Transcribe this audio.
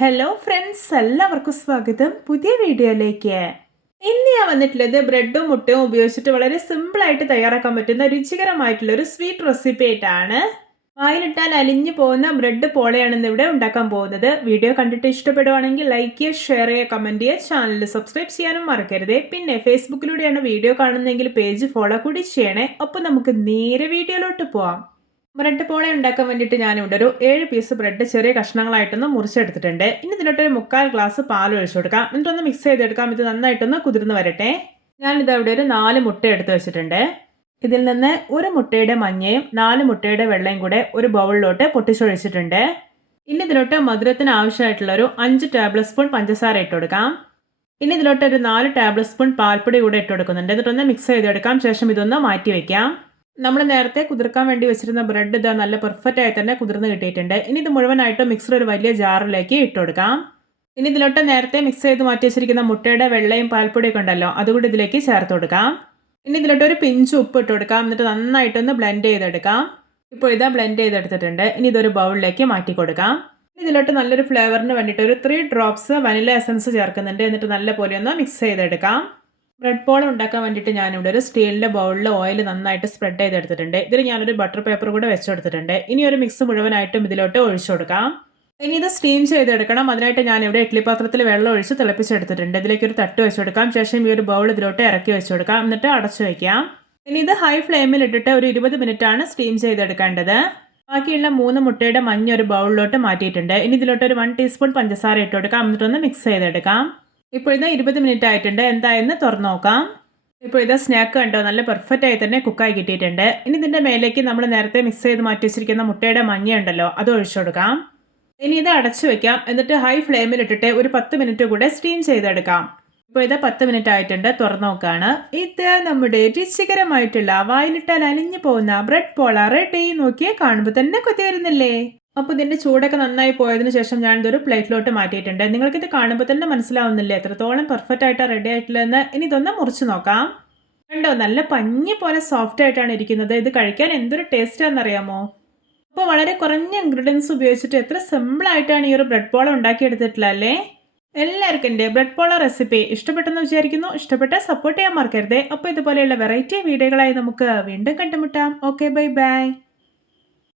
Hello friends എല്ലാവർക്കും സ്വാഗതം. പുതിയ വീഡിയോയിലേക്ക്. ഇന്ന് ഞാൻ വന്നിട്ടുള്ളത് ബ്രെഡും മുട്ടയും ഉപയോഗിച്ചിട്ട് വളരെ സിമ്പിൾ ആയിട്ട് തയ്യാറാക്കാൻ പറ്റുന്ന രുചികരമായിട്ടുള്ള ഒരു സ്വീറ്റ് റെസിപ്പി ആയിട്ടാണ്. വായിലിട്ടാൽ അലിഞ്ഞു പോകുന്ന ബ്രെഡ് പോളയാണ് ഇവിടെ ഉണ്ടാക്കാൻ പോകുന്നത്. വീഡിയോ കണ്ടിട്ട് ഇഷ്ടപ്പെടുവാണെങ്കിൽ ലൈക്ക് ചെയ്യുക ഷെയർ ചെയ്യുക കമന്റ് ചെയ്യുക. ചാനൽ സബ്സ്ക്രൈബ് ചെയ്യാനും മറക്കരുത്. പിന്നെ ഫേസ്ബുക്കിലൂടെയാണ് വീഡിയോ കാണുന്നതെങ്കിൽ പേജ് ഫോളോ കൂടി ചെയ്യണേ. അപ്പോൾ നമുക്ക് നേരെ വീഡിയോയിലോട്ട് പോവാം. ബ്രെഡ് പോളെ ഉണ്ടാക്കാൻ വേണ്ടിയിട്ട് ഞാനിവിടെ ഒരു ഏഴ് പീസ് ബ്രെഡ് ചെറിയ കഷ്ണങ്ങളായിട്ടൊന്ന് മുറിച്ചെടുത്തിട്ടുണ്ട്. ഇനി ഇതിലോട്ടൊരു മുക്കാൽ ഗ്ലാസ് പാൽ ഒഴിച്ചു കൊടുക്കാം. എന്നിട്ടൊന്ന് മിക്സ് ചെയ്തെടുക്കാം. ഇത് നന്നായിട്ടൊന്ന് കുതിർന്ന് വരട്ടെ. ഞാനിത് അവിടെ ഒരു നാല് മുട്ട എടുത്ത് വെച്ചിട്ടുണ്ട്. ഇതിൽ നിന്ന് ഒരു മുട്ടയുടെ മഞ്ഞയും നാല് മുട്ടയുടെ വെള്ളയും കൂടെ ഒരു ബൗളിലോട്ട് പൊട്ടിച്ചൊഴിച്ചിട്ടുണ്ട്. ഇനി ഇതിലോട്ട് മധുരത്തിന് ആവശ്യമായിട്ടുള്ള ഒരു അഞ്ച് ടേബിൾ സ്പൂൺ പഞ്ചസാര ഇട്ട് കൊടുക്കാം. ഇനി ഇതിലോട്ട് ഒരു നാല് ടേബിൾ സ്പൂൺ പാൽപ്പൊടി കൂടെ ഇട്ട് കൊടുക്കുന്നുണ്ട്. എന്നിട്ടൊന്ന് മിക്സ് ചെയ്തെടുക്കാം. ശേഷം ഇതൊന്ന് മാറ്റി വെക്കാം. നമ്മൾ നേരത്തെ കുതിർക്കാൻ വേണ്ടി വെച്ചിരുന്ന ബ്രെഡ് ഇതാ നല്ല പെർഫെക്റ്റ് ആയി തന്നെ കുതിർന്ന് കിട്ടിയിട്ടുണ്ട്. ഇനി ഇത് മുഴുവനായിട്ട് മിക്സർ ഒരു വലിയ ജാറിലേക്ക് ഇട്ട് കൊടുക്കാം. ഇനി ഇതിലോട്ട് നേരത്തെ മിക്സ് ചെയ്ത് മാറ്റി വെച്ചിരിക്കുന്ന മുട്ടയുടെ വെള്ളയും പാൽപ്പൊടിയൊക്കെ ഉണ്ടല്ലോ അതുകൂടി ഇതിലേക്ക് ചേർത്ത് കൊടുക്കാം. ഇനി ഇതിലോട്ട് ഒരു പിഞ്ച് ഉപ്പ് ഇട്ട് കൊടുക്കാം. എന്നിട്ട് നന്നായിട്ടൊന്ന് ബ്ലെൻഡ് ചെയ്തെടുക്കാം. ഇപ്പോൾ ഇതാ ബ്ലെൻഡ് ചെയ്തെടുത്തിട്ടുണ്ട്. ഇനി ഇതൊരു ബൗളിലേക്ക് മാറ്റി കൊടുക്കാം. ഇനി ഇതിലോട്ട് നല്ലൊരു ഫ്ലേവറിന് വേണ്ടിയിട്ട് ഒരു ത്രീ ഡ്രോപ്സ് വനില എസൻസ് ചേർക്കുന്നുണ്ട്. എന്നിട്ട് നല്ലപോലെ ഒന്ന് മിക്സ് ചെയ്തെടുക്കാം. ബ്രെഡ് ബോൾ ഉണ്ടാക്കാൻ വേണ്ടിയിട്ട് ഞാനിവിടെ ഒരു സ്റ്റീലിന്റെ ബൗളിൽ ഓയിൽ നന്നായിട്ട് സ്പ്രെഡ് ചെയ്തെടുത്തിട്ടുണ്ട്. ഇതിൽ ഞാനൊരു ബട്ടർ പേപ്പർ കൂടെ വെച്ചെടുത്തിട്ടുണ്ട്. ഇനി ഒരു മിക്സ് മുഴുവനായിട്ടും ഇതിലോട്ട് ഒഴിച്ചു കൊടുക്കാം. ഇനി ഇത് സ്റ്റീം ചെയ്തെടുക്കണം. അതിനായിട്ട് ഞാൻ ഞാനിവിടെ ഇഡ്ഡലി പാത്രത്തിൽ വെള്ളം ഒഴിച്ച് തിളപ്പിച്ചെടുത്തിട്ടുണ്ട്. ഇതിലേക്ക് ഒരു തട്ട് വെച്ച് കൊടുക്കാം. ശേഷം ഈ ഒരു ബൗൾ ഇതിലോട്ട് ഇറക്കി വെച്ച് കൊടുക്കാം. എന്നിട്ട് അടച്ചു വയ്ക്കാം. ഇനി ഇത് ഹൈ ഫ്ലെയിമിൽ ഇട്ടിട്ട് ഒരു ഇരുപത് മിനിറ്റ് ആണ് സ്റ്റീം ചെയ്തെടുക്കേണ്ടത്. ബാക്കിയുള്ള മൂന്ന് മുട്ടയുടെ മഞ്ഞ ഒരു ബൗളിലോട്ട് മാറ്റിയിട്ടുണ്ട്. ഇനി ഇതിലോട്ട് ഒരു വൺ ടീസ്പൂൺ പഞ്ചസാര ഇട്ട് കൊടുക്കാം. എന്നിട്ടൊന്ന് മിക്സ് ചെയ്തെടുക്കാം. ഇപ്പോൾ ഇത് ഇരുപത് മിനിറ്റ് ആയിട്ടുണ്ട് എന്തായെന്ന് തുറന്നു നോക്കാം. ഇപ്പോൾ ഇത് സ്നാക്ക് കണ്ടോ? നല്ല പെർഫെക്റ്റ് ആയി തന്നെ കുക്കായി കിട്ടിയിട്ടുണ്ട്. ഇനി ഇതിന്റെ മേലേക്ക് നമ്മൾ നേരത്തെ മിക്സ് ചെയ്ത് മാറ്റി വെച്ചിരിക്കുന്ന മുട്ടയുടെ മഞ്ഞ ഉണ്ടല്ലോ അത് ഒഴിച്ചു കൊടുക്കാം. ഇനി ഇത് അടച്ചു വെക്കാം. എന്നിട്ട് ഹൈ ഫ്ലെയിമിൽ ഇട്ടിട്ട് ഒരു പത്ത് മിനിറ്റ് കൂടെ സ്റ്റീം ചെയ്തെടുക്കാം. ഇപ്പോൾ ഇത് പത്ത് മിനിറ്റ് ആയിട്ടുണ്ട് തുറന്നു നോക്കുകയാണ് ഇത് നമ്മുടെ രുചികരമായിട്ടുള്ള വായിലിട്ടാൽ അലിഞ്ഞു പോകുന്ന ബ്രെഡ് പോള റെഡി നോക്കിയേ കാണുമ്പോൾ തന്നെ കൊത്തി വരുന്നില്ലേ? അപ്പോൾ ഇതിന്റെ ചൂടൊക്കെ നന്നായി പോയതിന് ശേഷം ഞാനിതൊരു പ്ലേറ്റിലോട്ട് മാറ്റിയിട്ടുണ്ട്. നിങ്ങൾക്കിത് കാണുമ്പോൾ തന്നെ മനസ്സിലാവുന്നില്ലേ? എത്രത്തോളം പെർഫെക്റ്റ് ആയിട്ടാണ് റെഡി ആയിട്ടുള്ളതെന്ന്. ഇനി ഇതൊന്ന് മുറിച്ച് നോക്കാം. കണ്ടോ? നല്ല പഞ്ഞി പോലെ സോഫ്റ്റ് ആയിട്ടാണ് ഇരിക്കുന്നത്. ഇത് കഴിക്കാൻ എന്തൊരു ടേസ്റ്റ് ആണെന്നറിയാമോ? അപ്പോൾ വളരെ കുറഞ്ഞ ഇൻഗ്രീഡിയൻസ് ഉപയോഗിച്ചിട്ട് എത്ര സിമ്പിളായിട്ടാണ് ഈ ഒരു ബ്രെഡ് പോള ഉണ്ടാക്കിയെടുത്തിട്ടുള്ളത് അല്ലേ? എല്ലാവർക്കും എന്റെ ബ്രെഡ് പോള റെസിപ്പി ഇഷ്ടപ്പെട്ടെന്ന് വിചാരിക്കുന്നു. ഇഷ്ടപ്പെട്ട സപ്പോർട്ട് ചെയ്യാൻ മറക്കരുതേ. അപ്പോൾ ഇതുപോലെയുള്ള വെറൈറ്റി വീഡിയോകളായി നമുക്ക് വീണ്ടും കണ്ടുമുട്ടാം. Okay bye bye